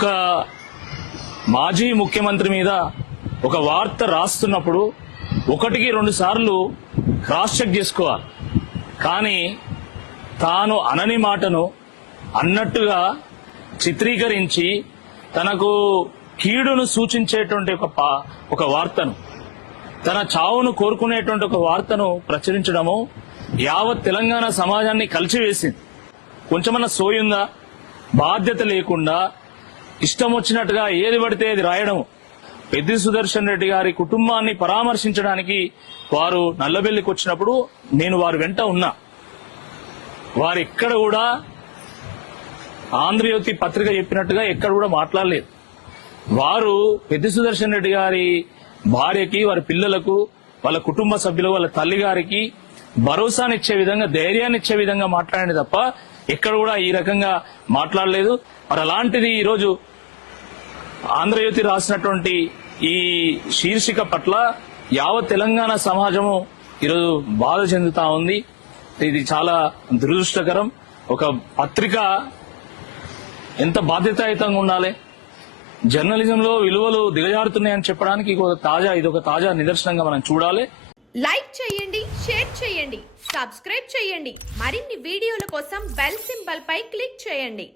ఒక మాజీ ముఖ్యమంత్రి మీద ఒక వార్త రాస్తున్నప్పుడు 1-2 సార్లు క్రాస్ చెక్ చేసుకోవాలి. కానీ తాను అనని మాటను అన్నట్టుగా చిత్రీకరించి తనకు కీడును సూచించేటువంటి ఒక వార్తను, తన చావును కోరుకునేటువంటి ఒక వార్తను ప్రచురించడము యావత్ తెలంగాణ సమాజాన్ని కలిసివేసింది. కొంచెమన్నా సోయుందా? బాధ్యత లేకుండా ఇష్టం వచ్చినట్టుగా ఏది పడితే అది రాయడం. పెద్ది సుదర్శన్ రెడ్డి గారి కుటుంబాన్ని పరామర్శించడానికి వారు నల్లబెల్లికి వచ్చినప్పుడు నేను వారి వెంట ఉన్నా. వారు ఎక్కడ కూడా ఆంధ్రజ్యోతి పత్రిక చెప్పినట్టుగా ఎక్కడ కూడా మాట్లాడలేదు. వారు పెద్ది సుదర్శన్ రెడ్డి గారి భార్యకి, వారి పిల్లలకు, వాళ్ళ కుటుంబ సభ్యులు, వాళ్ళ తల్లి గారికి భరోసానిచ్చే విధంగా, ధైర్యాన్ని ఇచ్చే విధంగా మాట్లాడింది తప్ప ఎక్కడ కూడా ఈ రకంగా మాట్లాడలేదు. మరి అలాంటిది ఈరోజు ఆంధ్రజ్యోతి రాసినటువంటి ఈ శీర్షిక పట్ల యావత్ తెలంగాణ సమాజము ఈరోజు బాధ చెందుతా ఉంది. ఇది చాలా దురదృష్టకరం. ఒక పత్రిక ఎంత బాధ్యతాయుతంగా ఉండాలి? జర్నలిజంలో విలువలు దిగజారుతున్నాయని చెప్పడానికి ఇదొక తాజా నిదర్శనంగా మనం చూడాలి. లైక్ చేయండి, షేర్ చేయండి, సబ్స్క్రైబ్ చేయండి. మరిన్ని వీడియోల కోసం బెల్ సింబల్ పై క్లిక్ చేయండి.